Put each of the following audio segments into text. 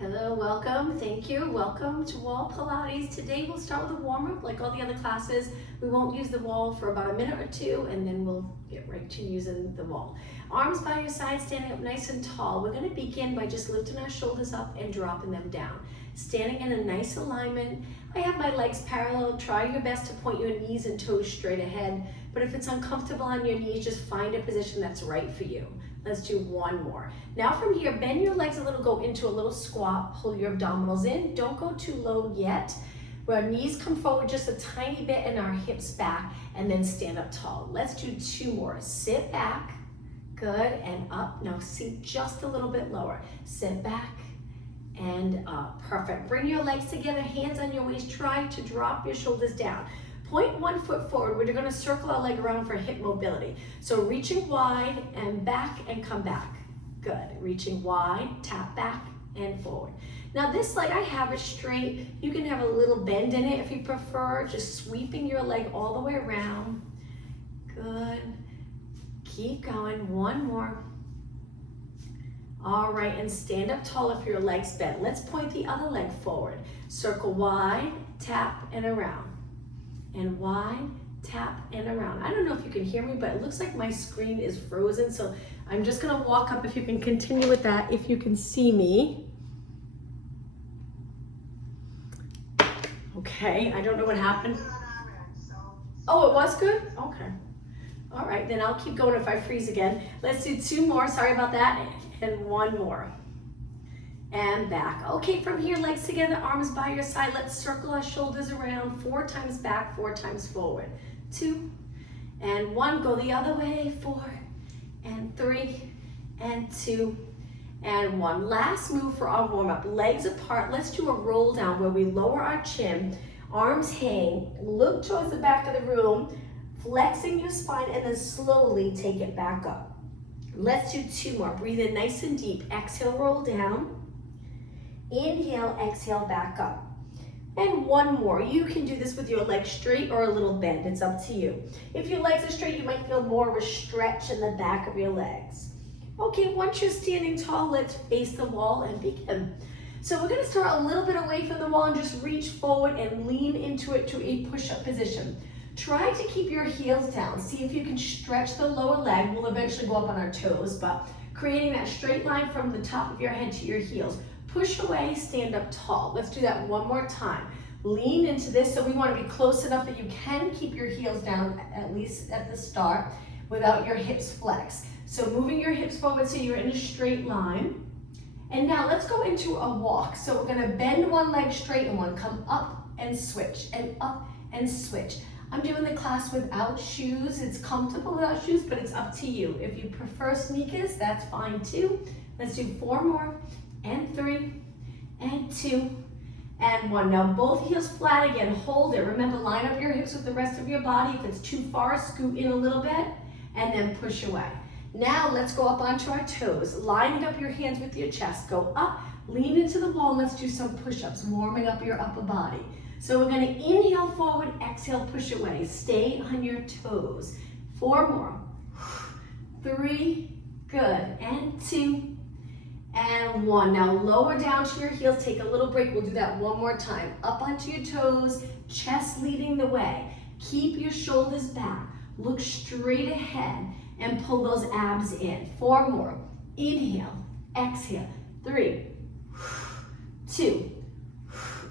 Hello, welcome, thank you. Welcome to Wall Pilates. Today we'll start with a warm-up like all the other classes. We won't use the wall for about a minute or two and then we'll get right to using the wall. Arms by your side, standing up nice and tall. We're going to begin by just lifting our shoulders up and dropping them down. Standing in a nice alignment. I have my legs parallel. Try your best to point your knees and toes straight ahead. But if it's uncomfortable on your knees, just find a position that's right for you. Let's do one more. Now from here, bend your legs a little, go into a little squat, pull your abdominals in. Don't go too low yet. Where our knees come forward just a tiny bit and our hips back, and then stand up tall. Let's do two more. Sit back, good, and up. Now sink just a little bit lower. Sit back and up, perfect. Bring your legs together, hands on your waist. Try to drop your shoulders down. Point one foot forward. We're going to circle our leg around for hip mobility. So reaching wide and back and come back. Good. Reaching wide, tap back and forward. Now this leg, I have it straight. You can have a little bend in it if you prefer. Just sweeping your leg all the way around. Good. Keep going. One more. All right, and stand up tall if your leg's bent. Let's point the other leg forward. Circle wide, tap, and around. And wide, tap, and around. I don't know if you can hear me, but it looks like my screen is frozen, so I'm just gonna walk up if you can continue with that, if you can see me. Okay, I don't know what happened. Oh, it was good? Okay. All right, then I'll keep going if I freeze again. Let's do two more, sorry about that, and one more. And back. Okay, from here, legs together, arms by your side. Let's circle our shoulders around. 4 times back, 4 times forward. 2 and 1. Go the other way. 4 and 3 and 2 and 1. Last move for our warm-up. Legs apart. Let's do a roll down where we lower our chin, arms hang, look towards the back of the room, flexing your spine, and then slowly take it back up. Let's do 2 more. Breathe in nice and deep. Exhale, roll down. Inhale, exhale, back up. And 1 more. You can do this with your legs straight or a little bend. It's up to you. If your legs are straight, you might feel more of a stretch in the back of your legs. Okay, once you're standing tall, let's face the wall and begin. So we're going to start a little bit away from the wall and just reach forward and lean into it to a push-up position. Try to keep your heels down. See if you can stretch the lower leg. We'll eventually go up on our toes, but creating that straight line from the top of your head to your heels. Push away, stand up tall. Let's do that one more time. Lean into this, so we want to be close enough that you can keep your heels down, at least at the start, without your hips flexed. So moving your hips forward so you're in a straight line. And now let's go into a walk. So we're going to bend one leg straight and one, come up and switch, and up and switch. I'm doing the class without shoes. It's comfortable without shoes, but it's up to you. If you prefer sneakers, that's fine too. Let's do 4 more. And 3, and 2, and 1. Now both heels flat again, hold it. Remember, line up your hips with the rest of your body. If it's too far, scoot in a little bit, and then push away. Now let's go up onto our toes. Lining up your hands with your chest. Go up, lean into the wall, and let's do some push-ups, warming up your upper body. So we're gonna inhale forward, exhale, push away. Stay on your toes. 4 more. 3, good, and 2, and 1. Now lower down to your heels, take a little break. We'll do that one more time. Up onto your toes, chest leading the way. Keep your shoulders back. Look straight ahead and pull those abs in. 4 more. Inhale, exhale. 3, 2,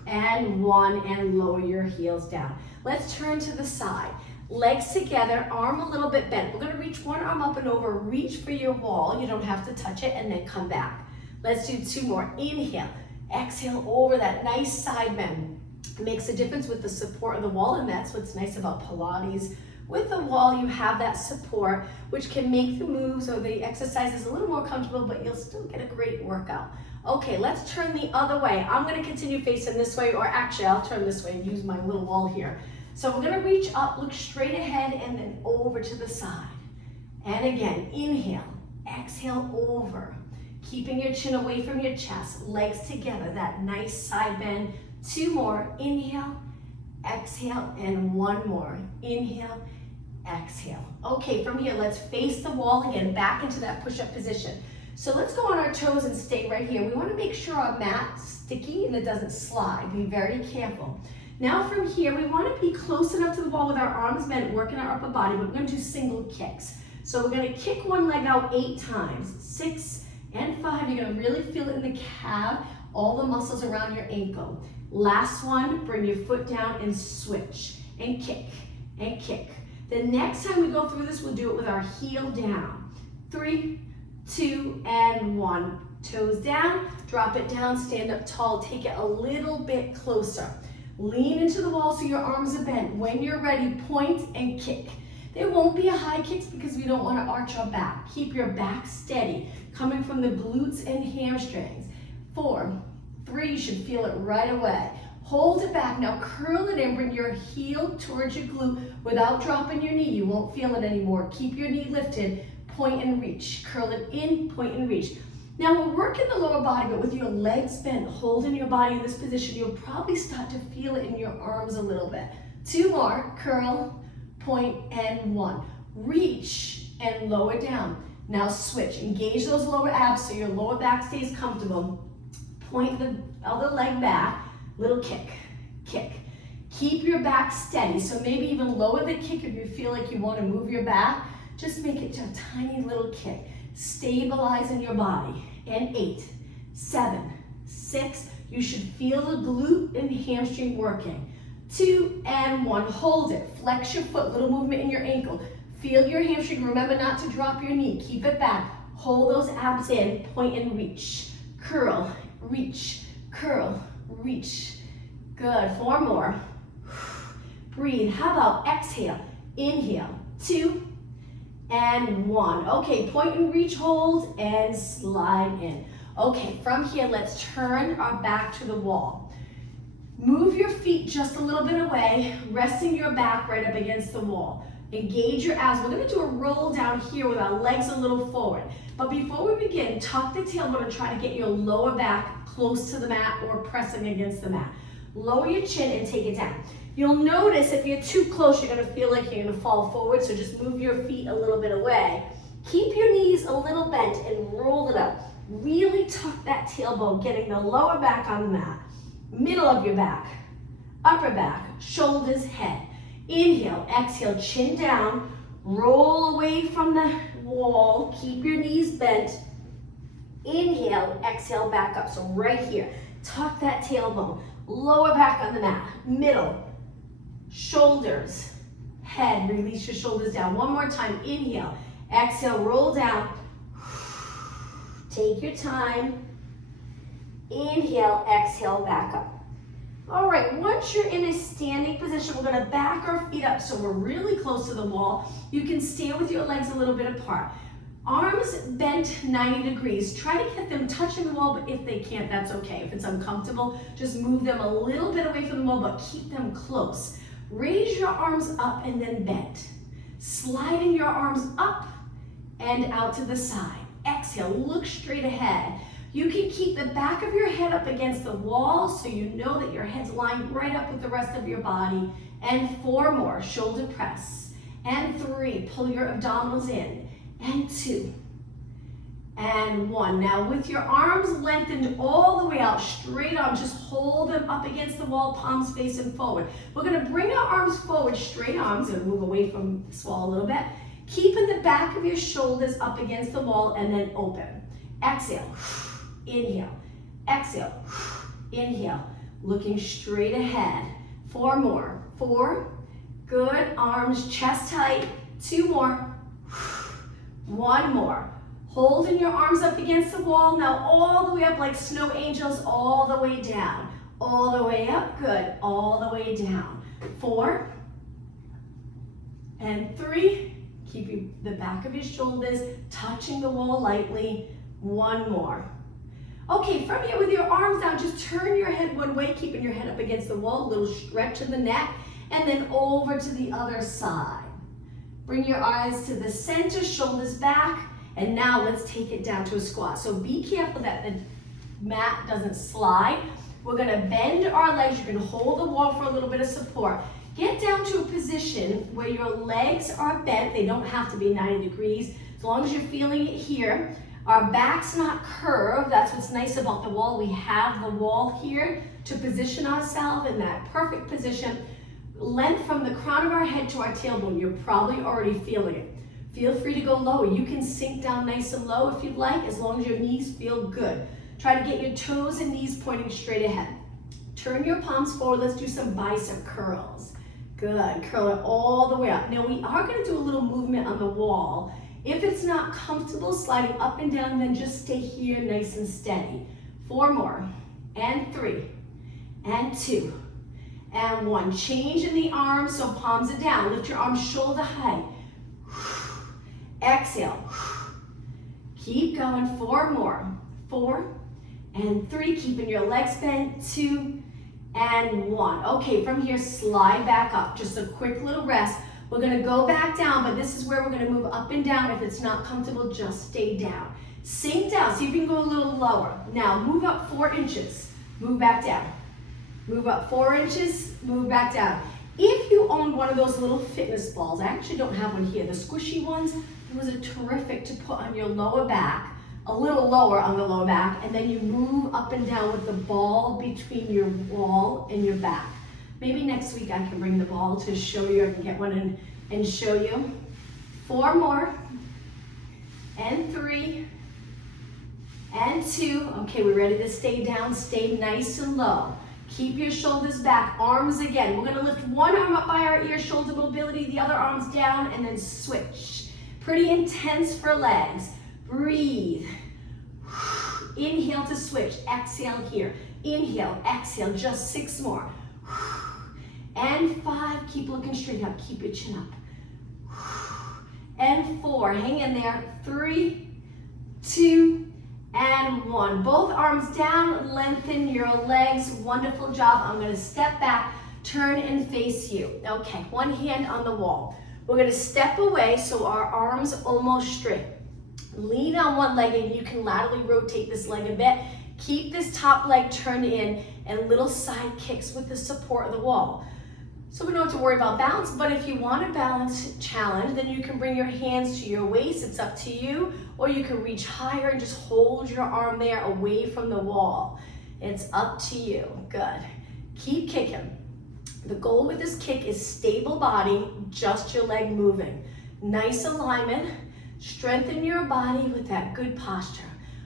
and 1, and lower your heels down. Let's turn to the side. Legs together, arm a little bit bent. We're gonna reach one arm up and over, reach for your wall. You don't have to touch it, and then come back. Let's do 2 more. Inhale, exhale over that nice side bend. It makes a difference with the support of the wall, and that's what's nice about Pilates. With the wall, you have that support, which can make the moves or the exercises a little more comfortable, but you'll still get a great workout. Okay, let's turn the other way. I'm gonna continue facing this way, or actually I'll turn this way and use my little wall here. So we're gonna reach up, look straight ahead, and then over to the side. And again, inhale, exhale over. Keeping your chin away from your chest, legs together, that nice side bend. 2 more, inhale, exhale, and 1 more. Inhale, exhale. Okay, from here, let's face the wall again, back into that push-up position. So let's go on our toes and stay right here. We want to make sure our mat's sticky and it doesn't slide. Be very careful. Now from here, we want to be close enough to the wall with our arms bent, working our upper body, but we're going to do single kicks. So we're going to kick one leg out 8 times, 6 and 5. You're going to really feel it in the calf, all the muscles around your ankle. Last one, bring your foot down and switch and kick and kick. The next time we go through this, we'll do it with our heel down. 3, 2, and 1. Toes down, drop it down, stand up tall, take it a little bit closer. Lean into the wall so your arms are bent. When you're ready, point and kick. There won't be a high kicks because we don't want to arch our back. Keep your back steady, coming from the glutes and hamstrings. 4, 3, you should feel it right away. Hold it back, now curl it in, bring your heel towards your glute without dropping your knee. You won't feel it anymore. Keep your knee lifted, point and reach. Curl it in, point and reach. Now we're working the lower body, but with your legs bent, holding your body in this position, you'll probably start to feel it in your arms a little bit. 2 more, curl, point, and 1. Reach and lower down. Now switch, engage those lower abs so your lower back stays comfortable. Point the other leg back, little kick, kick. Keep your back steady, so maybe even lower the kick if you feel like you want to move your back. Just make it a tiny little kick. Stabilizing your body. And 8, 7, 6, you should feel the glute and hamstring working. 2 and 1, hold it. Flex your foot, little movement in your ankle. Feel your hamstring, remember not to drop your knee. Keep it back. Hold those abs in, point and reach. Curl, reach, curl, reach. Good, 4 more. Breathe, how about exhale, inhale, 2 and 1. Okay, point and reach, hold, and slide in. Okay, from here, let's turn our back to the wall. Move your feet just a little bit away, resting your back right up against the wall. Engage your abs. We're gonna do a roll down here with our legs a little forward. But before we begin, tuck the tailbone and try to get your lower back close to the mat or pressing against the mat. Lower your chin and take it down. You'll notice if you're too close, you're gonna feel like you're gonna fall forward, so just move your feet a little bit away. Keep your knees a little bent and roll it up. Really tuck that tailbone, getting the lower back on the mat. Middle of your back, upper back, shoulders, head. Inhale, exhale, chin down, roll away from the wall, keep your knees bent. Inhale, exhale, back up, so right here. Tuck that tailbone, lower back on the mat, middle. Shoulders, head, release your shoulders down. One more time, inhale, exhale, roll down. Take your time. Inhale, exhale, back up. All right, once you're in a standing position, we're gonna back our feet up so we're really close to the wall. You can stand with your legs a little bit apart. Arms bent 90 degrees. Try to get them touching the wall, but if they can't, that's okay. If it's uncomfortable, just move them a little bit away from the wall, but keep them close. Raise your arms up and then bend. Sliding your arms up and out to the side. Exhale, look straight ahead. You can keep the back of your head up against the wall so you know that your head's lined right up with the rest of your body. And 4 more, shoulder press. And 3, pull your abdominals in. And 2. And 1. Now with your arms lengthened all the way out, straight arms, just hold them up against the wall, palms facing forward. We're gonna bring our arms forward, straight arms, and move away from this wall a little bit. Keeping the back of your shoulders up against the wall and then open. Exhale, inhale, exhale, inhale. Looking straight ahead. 4 more, 4. Good, arms chest height. 2 more, 1 more. Holding your arms up against the wall, now all the way up like snow angels, all the way down. All the way up, good, all the way down. 4 and 3. Keep the back of your shoulders touching the wall lightly. 1 more. Okay, from here with your arms down, just turn your head one way, keeping your head up against the wall, a little stretch in the neck, and then over to the other side. Bring your eyes to the center, shoulders back, and now let's take it down to a squat. So be careful that the mat doesn't slide. We're gonna bend our legs. You can hold the wall for a little bit of support. Get down to a position where your legs are bent. They don't have to be 90 degrees. As long as you're feeling it here. Our back's not curved. That's what's nice about the wall. We have the wall here to position ourselves in that perfect position. Length from the crown of our head to our tailbone. You're probably already feeling it. Feel free to go lower. You can sink down nice and low if you'd like, as long as your knees feel good. Try to get your toes and knees pointing straight ahead. Turn your palms forward. Let's do some bicep curls. Good. Curl it all the way up. Now we are going to do a little movement on the wall. If it's not comfortable sliding up and down, then just stay here nice and steady. 4 more. And 3. And 2. And 1. Change in the arms, so palms are down. Lift your arms shoulder height. Exhale. Keep going. 4 more. 4 and 3. Keeping your legs bent. 2 and 1. Okay, from here, slide back up. Just a quick little rest. We're going to go back down, but this is where we're going to move up and down. If it's not comfortable, just stay down. Sink down. See if you can go a little lower. Now, move up 4 inches. Move back down. Move up 4 inches. Move back down. If you own one of those little fitness balls, I actually don't have one here. The squishy ones, those are terrific to put on your lower back, a little lower on the lower back, and then you move up and down with the ball between your wall and your back. Maybe next week I can bring the ball to show you. I can get one and show you. 4 more. And 3. And 2. Okay, we're ready to stay down. Stay nice and low. Keep your shoulders back. Arms again. We're going to lift one arm up by our ear, shoulder mobility, the other arm's down, and then switch. Pretty intense for legs. Breathe. Inhale to switch. Exhale here. Inhale, exhale. Just 6 more. And 5, keep looking straight up, keep your chin up. And 4, hang in there. 3, 2, and 1. Both arms down, lengthen your legs. Wonderful job. I'm going to step back, turn and face you. Okay, one hand on the wall. We're going to step away so our arms almost straight. Lean on one leg and you can laterally rotate this leg a bit. Keep this top leg turned in and little side kicks with the support of the wall. So we don't have to worry about balance, but if you want a balance challenge, then you can bring your hands to your waist. It's up to you. Or you can reach higher and just hold your arm there away from the wall. It's up to you. Good. Keep kicking. The goal with this kick is stable body, just your leg moving. Nice alignment. Strengthen your body with that good posture.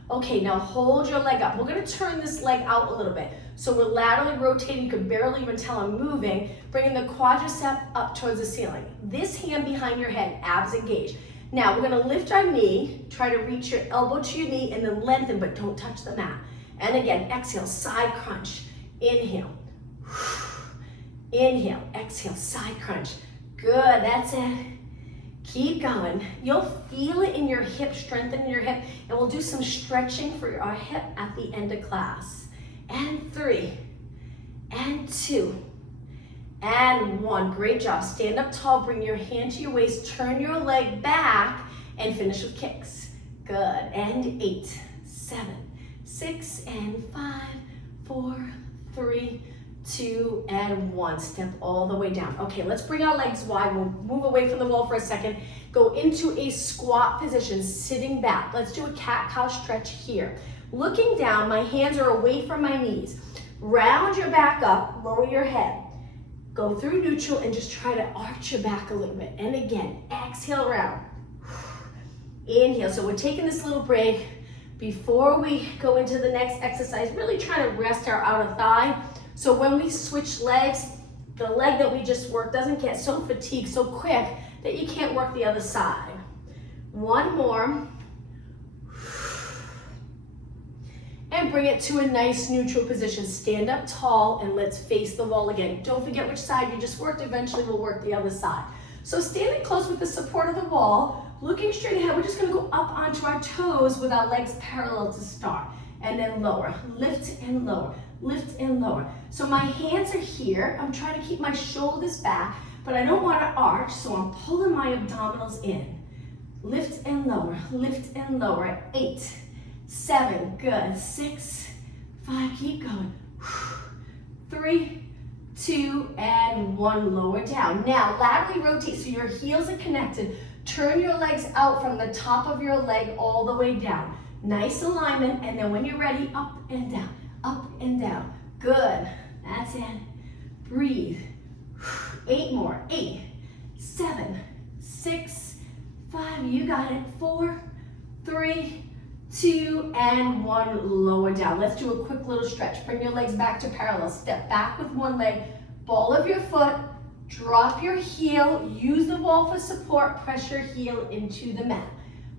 Okay, now hold your leg up. We're going to turn this leg out a little bit. So we're laterally rotating. You can barely even tell I'm moving. Bringing the quadricep up towards the ceiling. This hand behind your head, abs engaged. Now we're going to lift our knee. Try to reach your elbow to your knee and then lengthen, but don't touch the mat. And again, exhale, side crunch. Inhale. Inhale, exhale, side crunch. Good, that's it. Keep going. You'll feel it in your hip, strengthen your hip, and we'll do some stretching for our hip at the end of class. And 3, and 2, and 1. Great job. Stand up tall, bring your hand to your waist, turn your leg back, and finish with kicks. Good. And 8, 7, 6, and 5, 4, 3, 2, and 1. Step all the way down. Okay, let's bring our legs wide. We'll move away from the wall for a second. Go into a squat position, sitting back. Let's do a cat-cow stretch here. Looking down, my hands are away from my knees. Round your back up, lower your head. Go through neutral and just try to arch your back a little bit. And again, exhale round. Inhale. So we're taking this little break before we go into the next exercise, really trying to rest our outer thigh. So when we switch legs, the leg that we just worked doesn't get so fatigued so quick that you can't work the other side. 1 more. And bring it to a nice neutral position. Stand up tall and let's face the wall again. Don't forget which side you just worked. Eventually we'll work the other side. So standing close with the support of the wall, looking straight ahead, we're just gonna go up onto our toes with our legs parallel to start. And then lower, lift and lower, lift and lower. So my hands are here. I'm trying to keep my shoulders back, but I don't wanna arch, so I'm pulling my abdominals in. Lift and lower, lift and lower. 8, 7, good. 6, 5, keep going. 3, 2, and 1, lower down. Now, laterally rotate so your heels are connected. Turn your legs out from the top of your leg all the way down. Nice alignment, and then when you're ready, up and down, up and down. Good, that's it. Breathe. 8 more, 8, 7, 6, 5, you got it. 4, 3, 2, and 1, lower down. Let's do a quick little stretch. Bring your legs back to parallel. Step back with one leg, ball of your foot, drop your heel, use the wall for support, press your heel into the mat.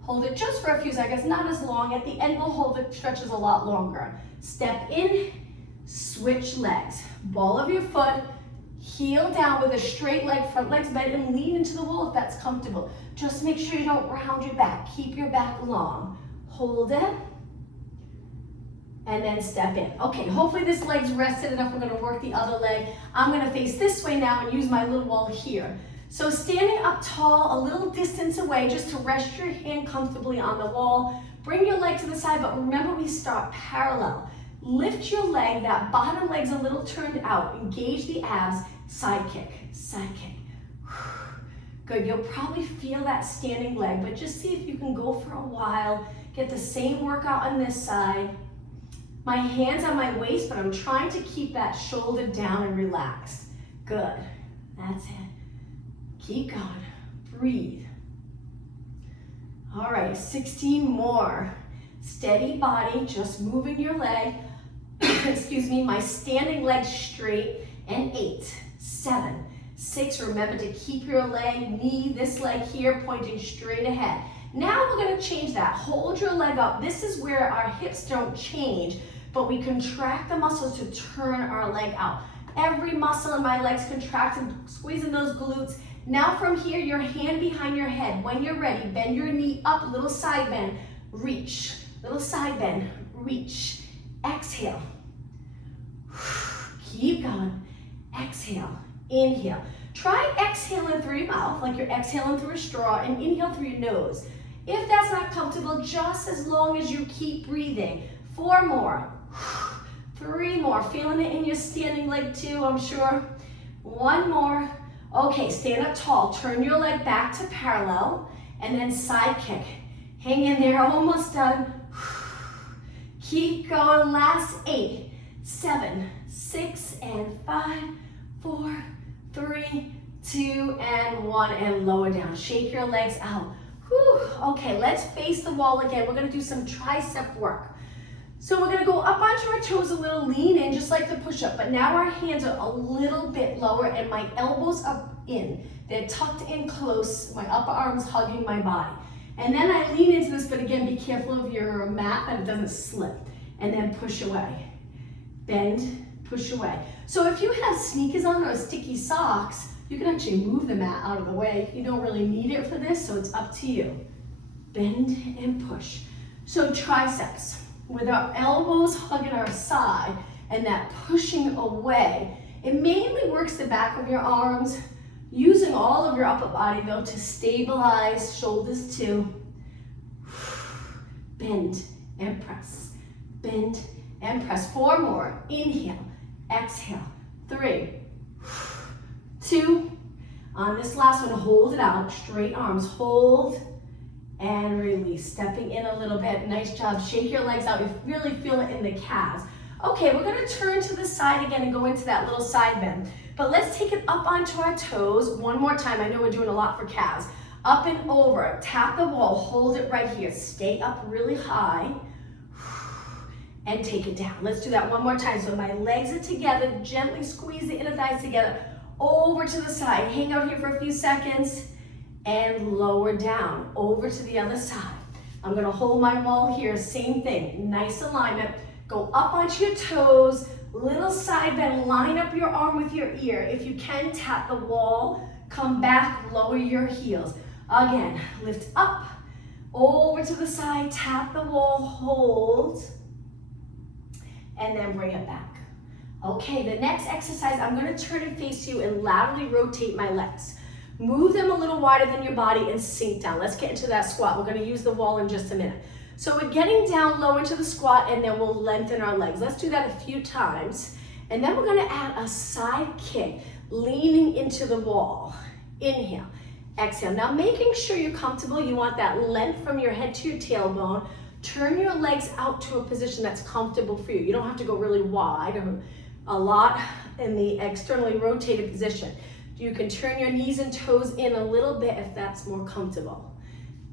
Hold it just for a few seconds, not as long. At the end, we'll hold it, stretches a lot longer. Step in, switch legs. Ball of your foot, heel down with a straight leg, front legs bent, and lean into the wall if that's comfortable. Just make sure you don't round your back. Keep your back long. Hold it, and then step in. Okay, hopefully this leg's rested enough. We're gonna work the other leg. I'm gonna face this way now and use my little wall here. So standing up tall, a little distance away, just to rest your hand comfortably on the wall. Bring your leg to the side, but remember we start parallel. Lift your leg, that bottom leg's a little turned out. Engage the abs, side kick, side kick. Good, you'll probably feel that standing leg, but just see if you can go for a while. Get the same workout on this side. My hand's on my waist, but I'm trying to keep that shoulder down and relaxed. Good, that's it. Keep going, breathe. All right, 16 more. Steady body, just moving your leg. Excuse me, my standing leg straight. And 8, 7, 6. Remember to keep your leg, knee, this leg here, pointing straight ahead. Now we're gonna change that. Hold your leg up. This is where our hips don't change, but we contract the muscles to turn our leg out. Every muscle in my legs contracting, squeezing those glutes. Now from here, your hand behind your head. When you're ready, bend your knee up, little side bend, reach. Little side bend, reach. Exhale. Keep going. Exhale, inhale. Try exhaling through your mouth, like you're exhaling through a straw, and inhale through your nose. If that's not comfortable, just as long as you keep breathing. 4 more. 3 more. Feeling it in your standing leg too, I'm sure. 1 more. Okay, stand up tall. Turn your leg back to parallel, and then side kick. Hang in there, almost done. Keep going, last 8, 7, 6, and 5, 4, 3, 2, and 1, and lower down. Shake your legs out. Whew. Okay, let's face the wall again. We're gonna do some tricep work. So we're gonna go up onto our toes a little, lean in, just like the push-up, but now our hands are a little bit lower and my elbows are in. They're tucked in close, my upper arm's hugging my body. And then I lean into this, but again, be careful of your mat that it doesn't slip. And then push away. Bend, push away. So if you have sneakers on or sticky socks, you can actually move the mat out of the way. You don't really need it for this, so it's up to you. Bend and push. So triceps, with our elbows hugging our side and that pushing away. It mainly works the back of your arms, using all of your upper body though to stabilize, shoulders too. Bend and press. Bend and press. 4 more. Inhale, exhale. 3, 2. On this last one, hold it out. Straight arms, hold and release. Stepping in a little bit. Nice job. Shake your legs out. You really feel it in the calves. Okay, we're gonna turn to the side again and go into that little side bend. But let's take it up onto our toes one more time. I know we're doing a lot for calves. Up and over. Tap the wall. Hold it right here. Stay up really high. And take it down. Let's do that one more time. So my legs are together, gently squeeze the inner thighs together, over to the side. Hang out here for a few seconds and lower down, over to the other side. I'm gonna hold my wall here, same thing, nice alignment. Go up onto your toes, little side bend, line up your arm with your ear. If you can, tap the wall, come back, lower your heels. Again, lift up, over to the side, tap the wall, hold, and then bring it back. Okay, the next exercise, I'm gonna turn and face you and laterally rotate my legs. Move them a little wider than your body and sink down. Let's get into that squat. We're gonna use the wall in just a minute. So we're getting down low into the squat and then we'll lengthen our legs. Let's do that a few times. And then we're gonna add a side kick, leaning into the wall. Inhale, exhale. Now making sure you're comfortable, you want that length from your head to your tailbone. Turn your legs out to a position that's comfortable for you. You don't have to go really wide or a lot in the externally rotated position. You can turn your knees and toes in a little bit if that's more comfortable.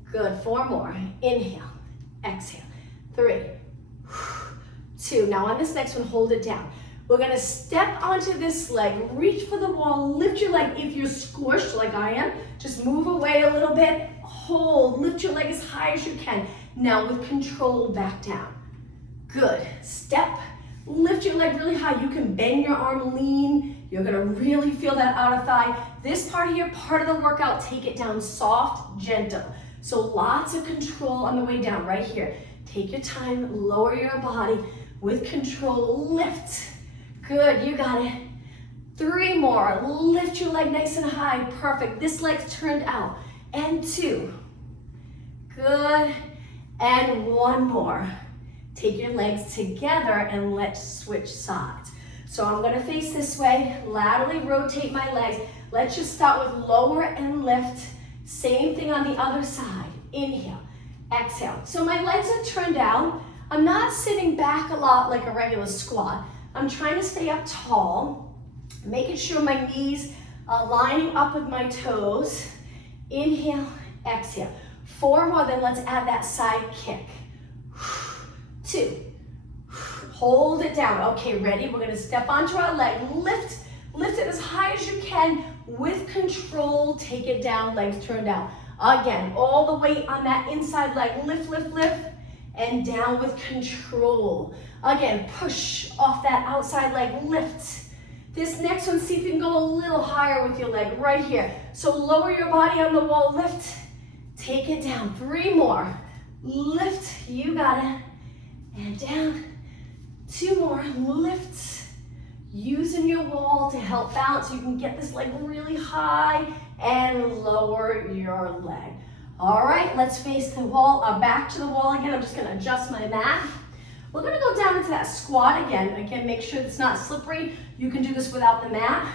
Good, 4 more. Inhale, exhale, 3, 2. Now on this next one, hold it down. We're gonna step onto this leg, reach for the wall, lift your leg. If you're squished like I am, just move away a little bit, hold, lift your leg as high as you can. Now with control, back down. Good, step, lift your leg really high. You can bend your arm, lean. You're gonna really feel that outer thigh. This part here, part of the workout, take it down soft, gentle. So lots of control on the way down, right here. Take your time, lower your body with control, lift. Good, you got it. 3 more, lift your leg nice and high, perfect. This leg's turned out, and 2. Good, and 1 more. Take your legs together and let's switch sides. So I'm gonna face this way, laterally rotate my legs. Let's just start with lower and lift. Same thing on the other side. Inhale, exhale. So my legs are turned out. I'm not sitting back a lot like a regular squat. I'm trying to stay up tall, making sure my knees are lining up with my toes. Inhale, exhale. 4 more, then let's add that side kick. 2. Hold it down. Okay, ready? We're gonna step onto our leg. Lift it as high as you can. With control, take it down, legs turned out. Again, all the weight on that inside leg. Lift, lift, lift, and down with control. Again, push off that outside leg, lift. This next one, see if you can go a little higher with your leg right here. So lower your body on the wall, lift, take it down. 3 more, lift, you got it, and down. 2 more, lift. Using your wall to help balance. You can get this leg really high and lower your leg. All right, let's face the wall, back to the wall again. I'm just gonna adjust my mat. We're gonna go down into that squat again. Again, make sure it's not slippery. You can do this without the mat.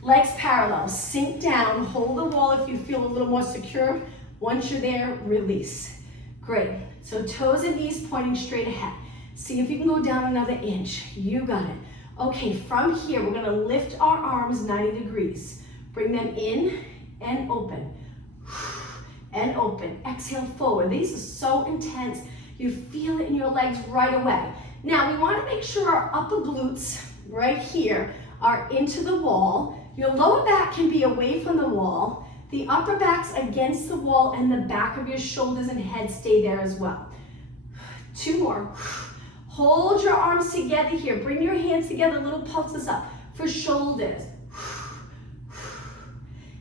Legs parallel, sink down, hold the wall if you feel a little more secure. Once you're there, release. Great, so toes and knees pointing straight ahead. See if you can go down another inch. You got it. Okay, from here, we're gonna lift our arms 90 degrees. Bring them in and open. And open. Exhale forward. These are so intense. You feel it in your legs right away. Now, we wanna make sure our upper glutes, right here, are into the wall. Your lower back can be away from the wall. The upper back's against the wall, and the back of your shoulders and head stay there as well. 2 more. Hold your arms together here. Bring your hands together, little pulses up for shoulders.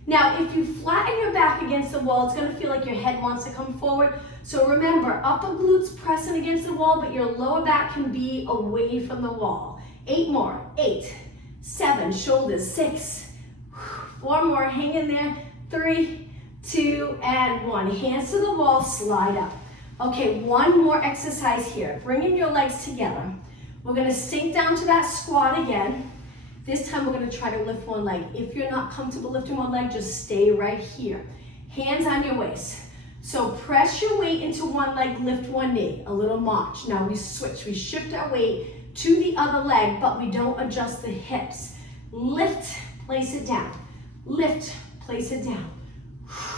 Now, if you flatten your back against the wall, it's gonna feel like your head wants to come forward. So remember, upper glutes pressing against the wall, but your lower back can be away from the wall. 8 more, 8, 7, shoulders, 6, 4 more, hang in there, 3, 2, and 1. Hands to the wall, slide up. Okay, 1 more exercise here. Bringing your legs together. We're gonna sink down to that squat again. This time we're gonna try to lift one leg. If you're not comfortable lifting one leg, just stay right here. Hands on your waist. So press your weight into one leg, lift one knee, a little march. Now we switch, we shift our weight to the other leg, but we don't adjust the hips. Lift, place it down. Lift, place it down.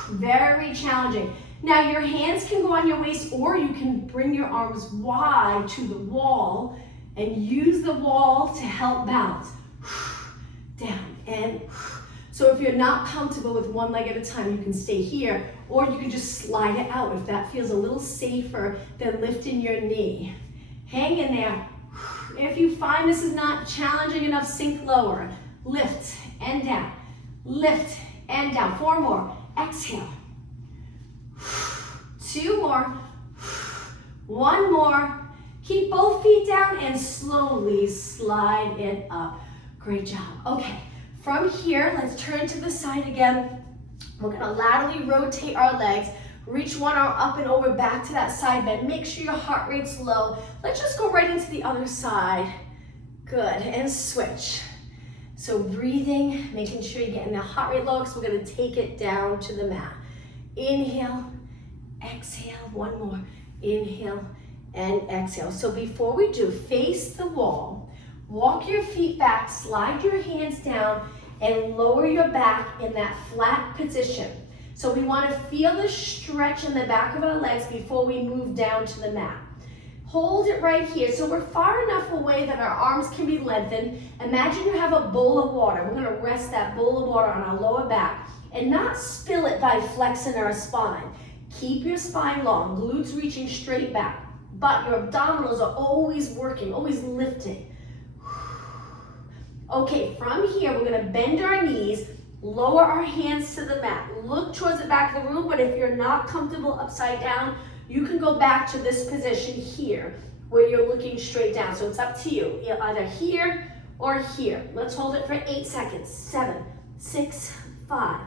Very challenging. Now your hands can go on your waist, or you can bring your arms wide to the wall and use the wall to help balance. Down and so if you're not comfortable with one leg at a time, you can stay here, or you can just slide it out if that feels a little safer than lifting your knee. Hang in there. If you find this is not challenging enough, sink lower. Lift and down. Lift and down. 4 more. Exhale. 2 more. 1 more. Keep both feet down and slowly slide it up. Great job. Okay, from here, let's turn to the side again. We're gonna laterally rotate our legs, reach one arm up and over back to that side bend. Make sure your heart rate's low. Let's just go right into the other side. Good, and switch. So breathing, making sure you're getting the heart rate low, because we're gonna take it down to the mat. Inhale, exhale, 1 more. Inhale, and exhale. So before we do, face the wall, walk your feet back, slide your hands down, and lower your back in that flat position. So we want to feel the stretch in the back of our legs before we move down to the mat. Hold it right here. So we're far enough away that our arms can be lengthened. Imagine you have a bowl of water. We're going to rest that bowl of water on our lower back and not spill it by flexing our spine. Keep your spine long, glutes reaching straight back, but your abdominals are always working, always lifting. Okay, from here, we're going to bend our knees, lower our hands to the mat. Look towards the back of the room, but if you're not comfortable upside down, you can go back to this position here where you're looking straight down. So it's up to you, either here or here. Let's hold it for 8 seconds. 7, 6, 5,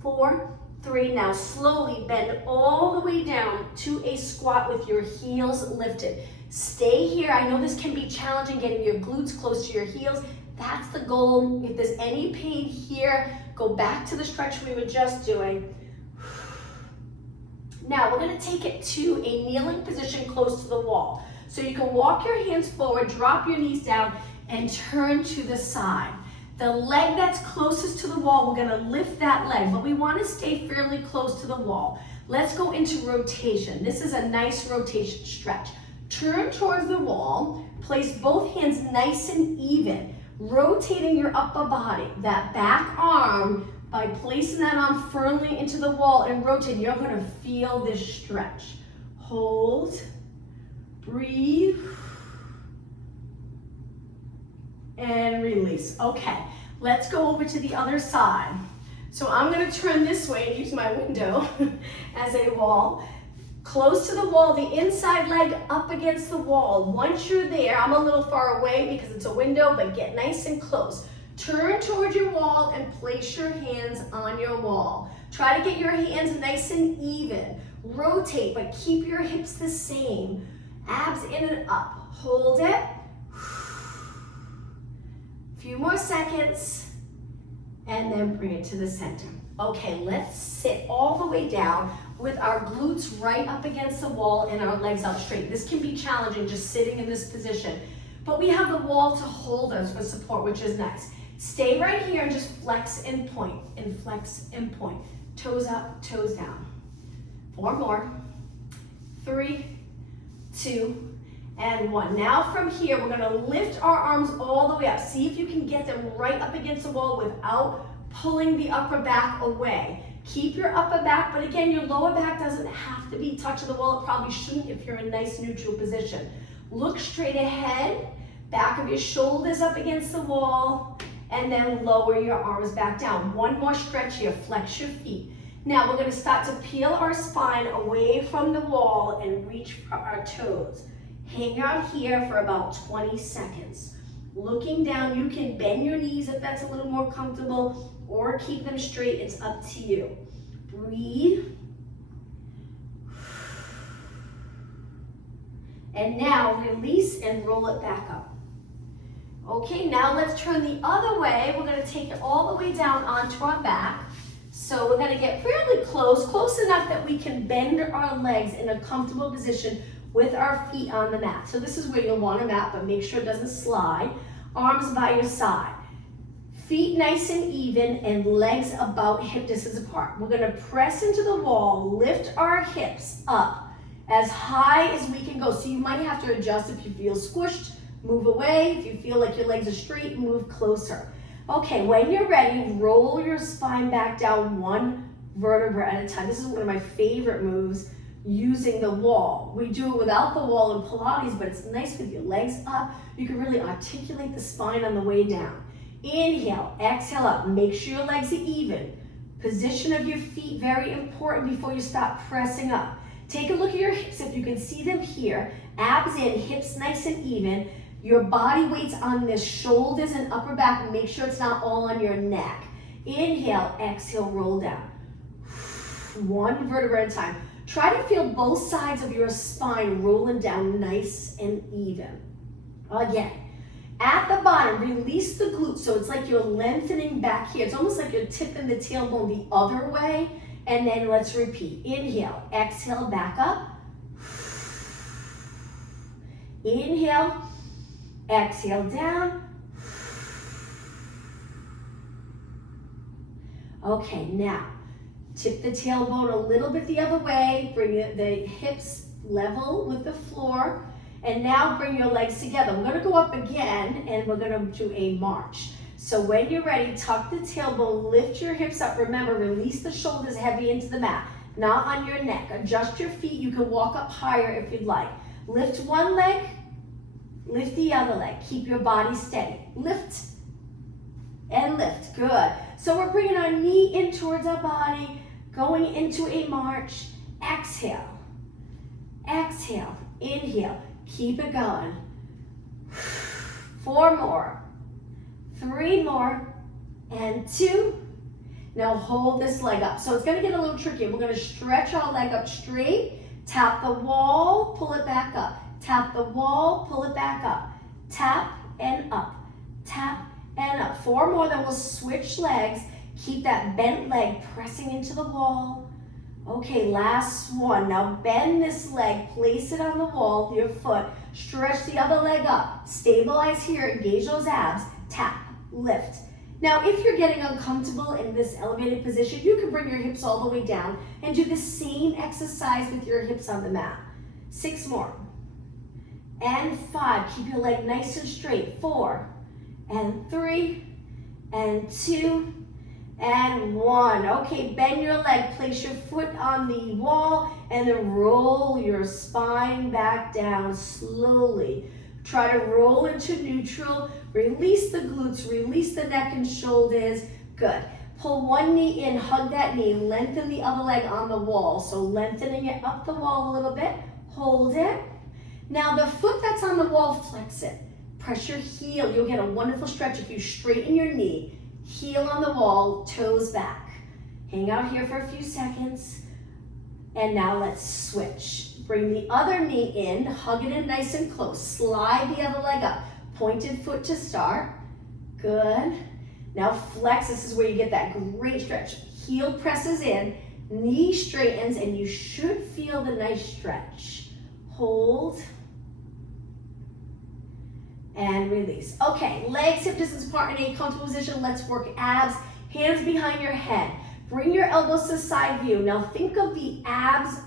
4, 3. Now slowly bend all the way down to a squat with your heels lifted. Stay here. I know this can be challenging, getting your glutes close to your heels. That's the goal. If there's any pain here, go back to the stretch we were just doing. Now we're going to take it to a kneeling position close to the wall. So you can walk your hands forward, drop your knees down, and turn to the side. The leg that's closest to the wall, we're going to lift that leg, but we want to stay fairly close to the wall. Let's go into rotation. This is a nice rotation stretch. Turn towards the wall, place both hands nice and even, rotating your upper body, that back arm. By placing that arm firmly into the wall and rotating, you're going to feel this stretch. Hold, breathe, and release. Okay, let's go over to the other side. So I'm going to turn this way and use my window as a wall. Close to the wall, the inside leg up against the wall. Once you're there, I'm a little far away because it's a window, but get nice and close. Turn towards your wall and place your hands on your wall. Try to get your hands nice and even. Rotate, but keep your hips the same. Abs in and up. Hold it. Few more seconds. And then bring it to the center. Okay, let's sit all the way down with our glutes right up against the wall and our legs out straight. This can be challenging just sitting in this position, but we have the wall to hold us for support, which is nice. Stay right here and just flex and point, and flex and point. Toes up, toes down. 4 more. 3, 2, and 1. Now from here, we're gonna lift our arms all the way up. See if you can get them right up against the wall without pulling the upper back away. Keep your upper back, but again, your lower back doesn't have to be touching the wall. It probably shouldn't if you're in a nice neutral position. Look straight ahead, back of your shoulders up against the wall, and then lower your arms back down. One more stretch here, flex your feet. Now we're gonna start to peel our spine away from the wall and reach for our toes. Hang out here for about 20 seconds. Looking down, you can bend your knees if that's a little more comfortable, or keep them straight, it's up to you. Breathe. And now release and roll it back up. Okay, now let's turn the other way. We're gonna take it all the way down onto our back. So we're gonna get fairly close enough that we can bend our legs in a comfortable position with our feet on the mat. So this is where you'll want a mat, but make sure it doesn't slide. Arms by your side. Feet nice and even and legs about hip distance apart. We're gonna press into the wall, lift our hips up as high as we can go. So you might have to adjust if you feel squished, move away. If you feel like your legs are straight, move closer. Okay, when you're ready, roll your spine back down 1 vertebra at a time. This is one of my favorite moves using the wall. We do it without the wall in Pilates, but it's nice with your legs up. You can really articulate the spine on the way down. Inhale, exhale up. Make sure your legs are even. Position of your feet, very important before you start pressing up. Take a look at your hips if you can see them here. Abs in, hips nice and even. Your body weight's on the shoulders and upper back. Make sure it's not all on your neck. Inhale, exhale, roll down. 1 vertebra at a time. Try to feel both sides of your spine rolling down nice and even. Again, at the bottom, release the glutes. So it's like you're lengthening back here. It's almost like you're tipping the tailbone the other way. And then let's repeat. Inhale, exhale, back up. Inhale, exhale down. Okay, now tip the tailbone a little bit the other way. Bring the hips level with the floor. And now bring your legs together. We're gonna go up again and we're gonna do a march. So when you're ready, tuck the tailbone, lift your hips up. Remember, release the shoulders heavy into the mat, not on your neck. Adjust your feet. You can walk up higher if you'd like. Lift one leg, lift the other leg. Keep your body steady. Lift and lift, good. So we're bringing our knee in towards our body, going into a march. Exhale, exhale, inhale. Keep it going. 4 more, 3 more, and 2. Now hold this leg up. So it's gonna get a little tricky. We're gonna stretch our leg up straight, tap the wall, pull it back up. Tap the wall, pull it back up. Tap and up, tap and up. 4 more, then we'll switch legs. Keep that bent leg pressing into the wall. Okay, last one. Now bend this leg, place it on the wall with your foot. Stretch the other leg up. Stabilize here, engage those abs. Tap, lift. Now if you're getting uncomfortable in this elevated position, you can bring your hips all the way down and do the same exercise with your hips on the mat. 6 more. And 5. Keep your leg nice and straight. 4 and 3 and 2 and 1. Okay, bend your leg, place your foot on the wall, and then roll your spine back down slowly. Try to roll into neutral. Release the glutes, release the neck and shoulders. Good. Pull one knee in, hug that knee, lengthen the other leg on the wall. So lengthening it up the wall a little bit. Hold it. Now the foot that's on the wall, flex it. Press your heel. You'll get a wonderful stretch if you straighten your knee. Heel on the wall, toes back. Hang out here for a few seconds. And now let's switch. Bring the other knee in, hug it in nice and close. Slide the other leg up. Pointed foot to start. Good. Now flex, this is where you get that great stretch. Heel presses in, knee straightens, and you should feel the nice stretch. Hold. And release. Okay, legs hip distance apart in a comfortable position. Let's work abs, hands behind your head. Bring your elbows to side view. Now think of the abs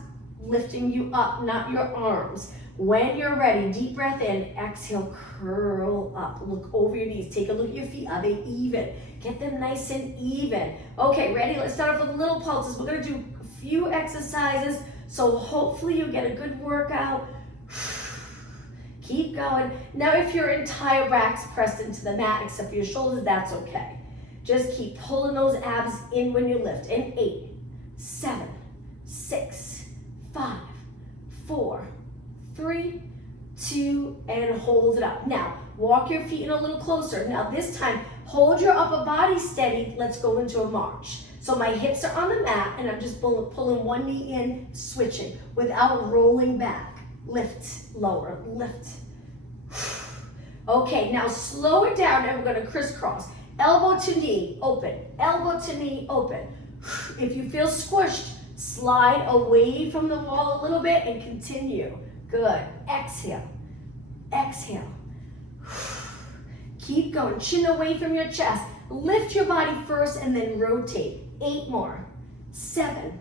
lifting you up, not your arms. When you're ready, deep breath in, exhale, curl up. Look over your knees. Take a look at your feet. Are they even? Get them nice and even. Okay, ready? Let's start off with little pulses. We're gonna do a few exercises, so hopefully you'll get a good workout. Keep going. Now if your entire back's pressed into the mat except for your shoulders, that's okay. Just keep pulling those abs in when you lift. In 8, 7, 6, 5, 4, 3, 2, and hold it up. Now, walk your feet in a little closer. Now this time, hold your upper body steady. Let's go into a march. So my hips are on the mat and I'm just pulling one knee in, switching without rolling back. Lift, lower, lift. Okay, now slow it down and we're gonna crisscross. Elbow to knee, open. Elbow to knee, open. If you feel squished, slide away from the wall a little bit and continue. Good. Exhale. Exhale. Keep going. Chin away from your chest. Lift your body first and then rotate. 8 more. 7,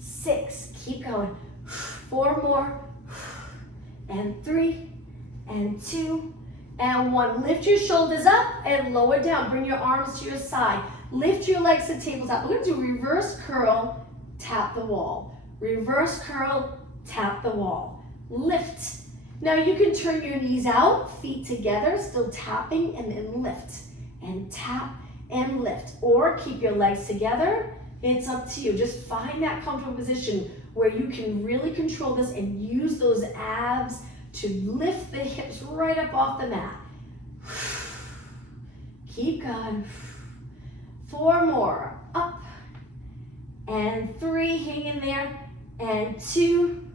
6. Keep going. 4 more. And 3, and 2, and 1. Lift your shoulders up and lower down. Bring your arms to your side. Lift your legs to tabletop. We're gonna do reverse curl, tap the wall. Reverse curl, tap the wall. Lift. Now you can turn your knees out, feet together, still tapping, and then lift. And tap and lift. Or keep your legs together. It's up to you. Just find that comfortable position where you can really control this and use those abs to lift the hips right up off the mat. Keep going. 4 more. Up. And 3, hang in there. And 2.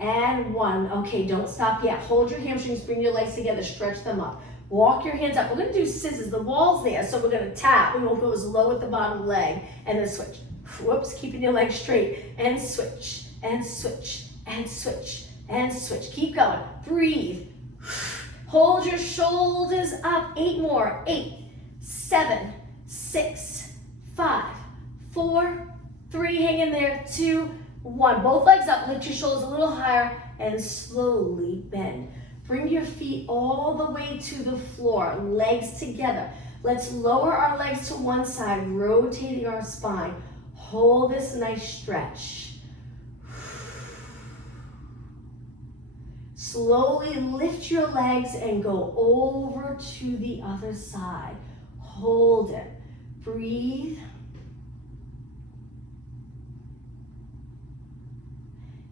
And 1. Okay, don't stop yet. Hold your hamstrings, bring your legs together, stretch them up. Walk your hands up. We're gonna do scissors. The wall's there, so we're gonna tap. We're gonna go as low at the bottom leg and then switch. Whoops, keeping your legs straight. And switch, and switch, and switch, and switch. Keep going. Breathe. Hold your shoulders up. 8 more. 8, 7, 6, 5, 4, 3. Hang in there. 2, 1. Both legs up. Lift your shoulders a little higher and slowly bend. Bring your feet all the way to the floor. Legs together. Let's lower our legs to one side, rotating our spine. Hold this nice stretch. Slowly lift your legs and go over to the other side. Hold it. Breathe.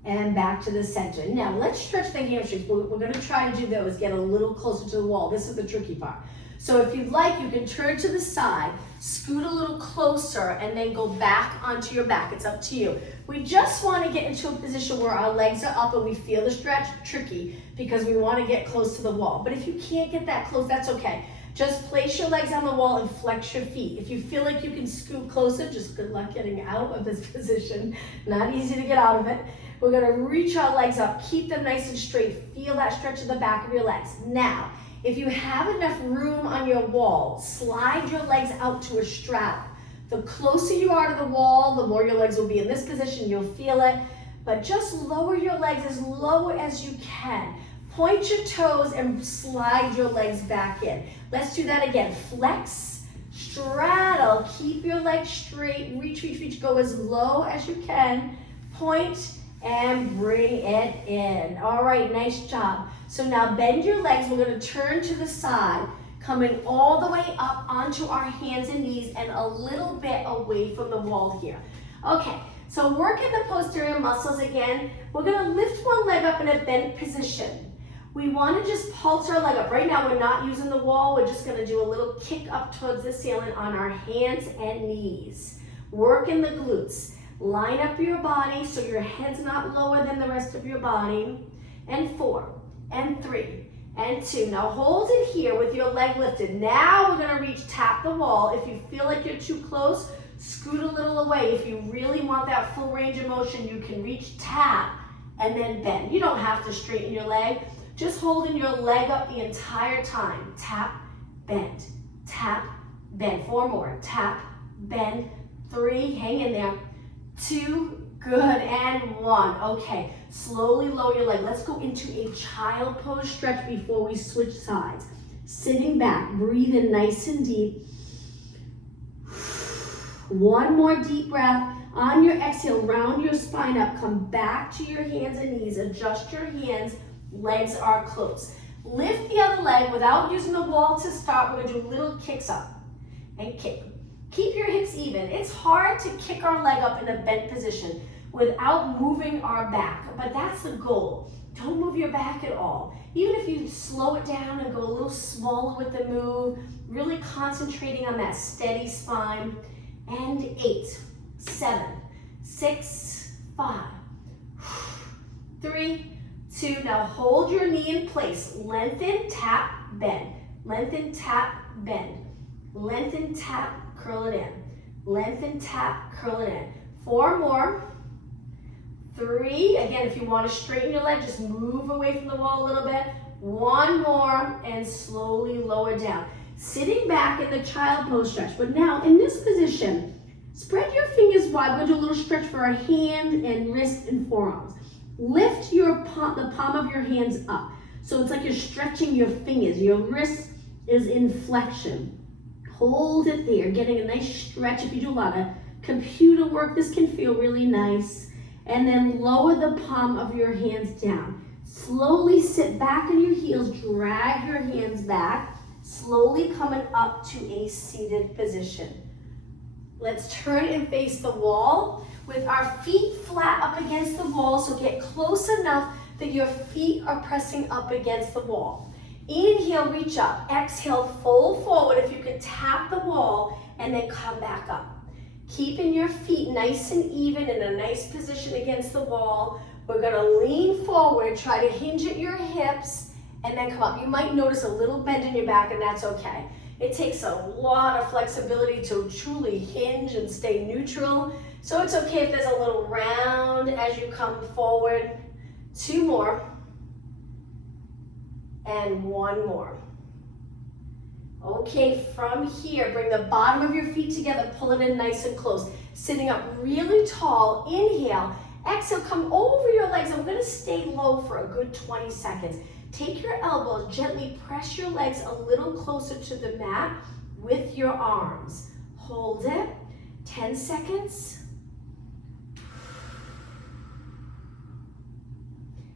And back to the center. Now let's stretch the hamstrings. We're going to try to do those, get a little closer to the wall. This is the tricky part. So if you'd like, you can turn to the side, scoot a little closer, and then go back onto your back. It's up to you. We just want to get into a position where our legs are up and we feel the stretch. Tricky, because we want to get close to the wall. But if you can't get that close, that's okay. Just place your legs on the wall and flex your feet. If you feel like you can scoot closer, just good luck getting out of this position. Not easy to get out of it. We're going to reach our legs up, keep them nice and straight. Feel that stretch in the back of your legs. Now, if you have enough room on your wall, slide your legs out to a strap. The closer you are to the wall, the more your legs will be in this position. You'll feel it. But just lower your legs as low as you can. Point your toes and slide your legs back in. Let's do that again. Flex, straddle, keep your legs straight. Reach, reach, reach. Go as low as you can. Point and bring it in. All right, nice job. So now bend your legs. We're going to turn to the side, coming all the way up onto our hands and knees and a little bit away from the wall here. Okay, so working the posterior muscles again. We're going to lift one leg up in a bent position. We want to just pulse our leg up. Right now we're not using the wall. We're just going to do a little kick up towards the ceiling on our hands and knees. Working the glutes. Line up your body so your head's not lower than the rest of your body. And 4, and 3, and 2. Now hold it here with your leg lifted. Now we're going to reach, tap the wall. If you feel like you're too close, scoot a little away. If you really want that full range of motion, you can reach, tap, and then bend. You don't have to straighten your leg. Just holding your leg up the entire time. Tap, bend, tap, bend. 4 more. Tap, bend, 3, hang in there. 2, good, and 1. Okay, slowly lower your leg. Let's go into a child pose stretch before we switch sides. Sitting back, breathe in nice and deep. One more deep breath. On your exhale, round your spine up. Come back to your hands and knees. Adjust your hands. Legs are closed. Lift the other leg without using the wall to start. We're going to do little kicks up and kick. Keep your hips even. It's hard to kick our leg up in a bent position without moving our back, but that's the goal. Don't move your back at all. Even if you slow it down and go a little smaller with the move, really concentrating on that steady spine. And 8, 7, 6, 5, 3, 2. Now hold your knee in place. Lengthen, tap, bend. Lengthen, tap, bend. Lengthen, tap, curl it in. Lengthen, tap, curl it in. 4 more. 3. Again, if you want to straighten your leg, just move away from the wall a little bit. 1 more, and slowly lower down. Sitting back in the child pose stretch. But now, in this position, spread your fingers wide. We're going to do a little stretch for our hand and wrist and forearms. Lift the palm of your hands up. So it's like you're stretching your fingers. Your wrist is in flexion. Hold it there, getting a nice stretch. If you do a lot of computer work, this can feel really nice. And then lower the palm of your hands down. Slowly sit back on your heels, drag your hands back, slowly coming up to a seated position. Let's turn and face the wall with our feet flat up against the wall, so get close enough that your feet are pressing up against the wall. Inhale, reach up. Exhale, fold forward. If you could tap the wall and then come back up. Keeping your feet nice and even in a nice position against the wall. We're going to lean forward, try to hinge at your hips, and then come up. You might notice a little bend in your back, and that's okay. It takes a lot of flexibility to truly hinge and stay neutral. So it's okay if there's a little round as you come forward. 2 more. and one more. Okay, from here, bring the bottom of your feet together, pull it in nice and close. Sitting up really tall, inhale. Exhale, come over your legs. I'm gonna stay low for a good 20 seconds. Take your elbows, gently press your legs a little closer to the mat with your arms. Hold it, 10 seconds.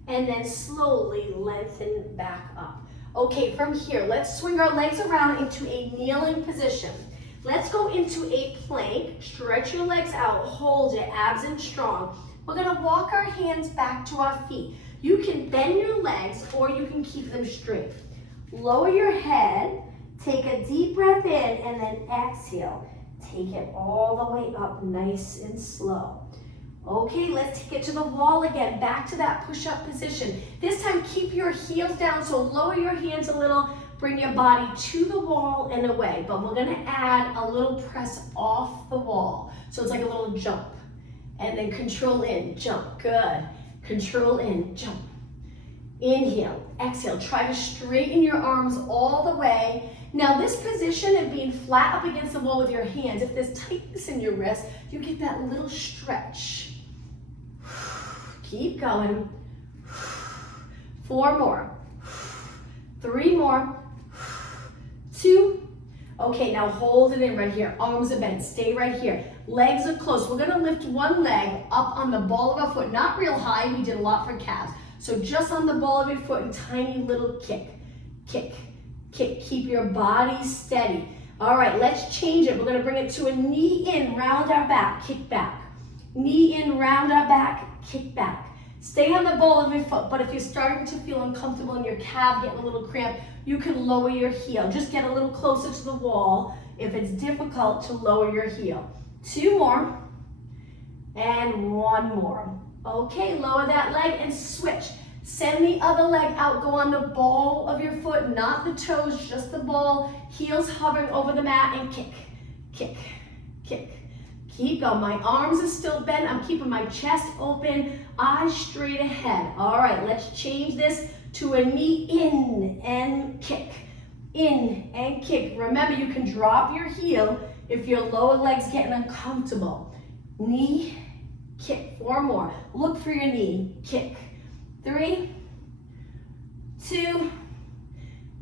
And then slowly lengthen back up. Okay, from here, let's swing our legs around into a kneeling position. Let's go into a plank. Stretch your legs out, hold it, abs in strong. We're gonna walk our hands back to our feet. You can bend your legs or you can keep them straight. Lower your head, take a deep breath in, and then exhale. Take it all the way up, nice and slow. Okay, let's take it to the wall again, back to that push-up position. This time, keep your heels down, so lower your hands a little, bring your body to the wall and away, but we're gonna add a little press off the wall. So it's like a little jump, and then control in, jump, good. Control in, jump. Inhale, exhale, try to straighten your arms all the way. Now this position of being flat up against the wall with your hands, if there's tightness in your wrist, you get that little stretch. Keep going. 4 more. 3 more. 2. Okay, now hold it in right here. Arms are bent, stay right here. Legs are close. We're gonna lift one leg up on the ball of our foot, not real high, we did a lot for calves. So just on the ball of your foot and tiny little kick, kick, kick. Keep your body steady. All right, let's change it. We're gonna bring it to a knee in, round our back, kick back. Knee in, round our back, kick back. Stay on the ball of your foot, but if you're starting to feel uncomfortable in your calf, getting a little cramp, you can lower your heel. Just get a little closer to the wall if it's difficult to lower your heel. 2 more, and 1 more. Okay, lower that leg and switch. Send the other leg out, go on the ball of your foot, not the toes, just the ball. Heels hovering over the mat and kick, kick, kick. Keep going. My arms are still bent. I'm keeping my chest open, eyes straight ahead. All right, let's change this to a knee in and kick. In and kick. Remember, you can drop your heel if your lower leg's getting uncomfortable. Knee, kick. 4 more. Look for your knee. Kick. 3, 2,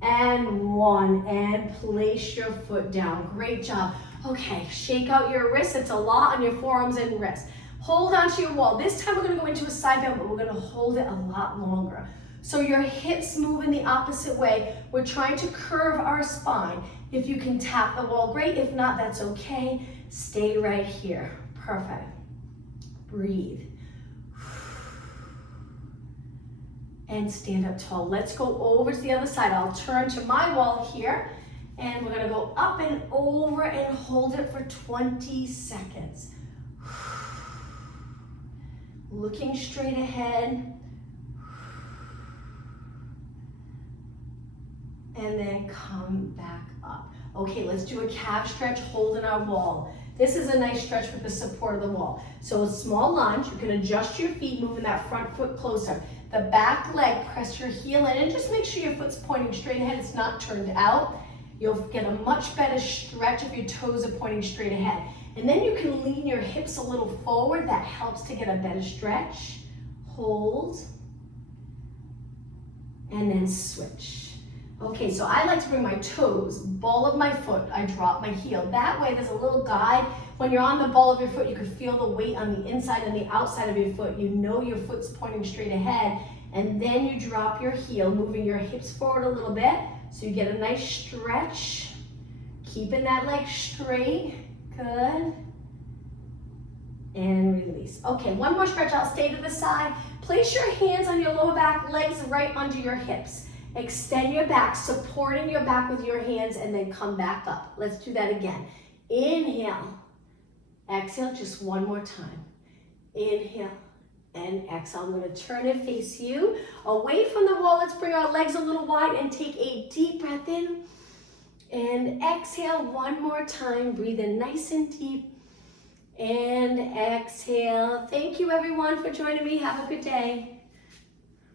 and 1. And place your foot down. Great job. Okay, shake out your wrists. It's a lot on your forearms and wrists. Hold onto your wall. This time we're going to go into a side bend, but we're going to hold it a lot longer. So your hips move in the opposite way. We're trying to curve our spine. If you can tap the wall, great. If not, that's okay. Stay right here. Perfect. Breathe. And stand up tall. Let's go over to the other side. I'll turn to my wall here. And we're gonna go up and over and hold it for 20 seconds. Looking straight ahead. And then come back up. Okay, let's do a calf stretch, holding our wall. This is a nice stretch with the support of the wall. So a small lunge, you can adjust your feet, moving that front foot closer. The back leg, press your heel in, and just make sure your foot's pointing straight ahead, it's not turned out. You'll get a much better stretch if your toes are pointing straight ahead. And then you can lean your hips a little forward. That helps to get a better stretch. Hold. And then switch. Okay, so I like to bring my toes, ball of my foot, I drop my heel. That way there's a little guide. When you're on the ball of your foot, you can feel the weight on the inside and the outside of your foot. You know your foot's pointing straight ahead. And then you drop your heel, moving your hips forward a little bit. So you get a nice stretch, keeping that leg straight, good, and release. Okay, one more stretch, I'll stay to the side. Place your hands on your lower back, legs right under your hips. Extend your back, supporting your back with your hands, and then come back up. Let's do that again. Inhale, exhale, just one more time. Inhale. And exhale. I'm going to turn and face you away from the wall. Let's bring our legs a little wide and take a deep breath in. And exhale one more time. Breathe in nice and deep. And exhale. Thank you everyone for joining me. Have a good day.